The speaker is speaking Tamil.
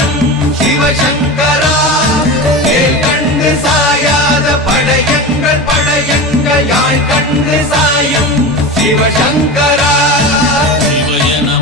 சாயம் சிவசங்கரா வேல் கண்டு சாயாத படையங்கள் படையங்கள் யாழ் கண்டு சாயம் சிவசங்கரா சிவய நம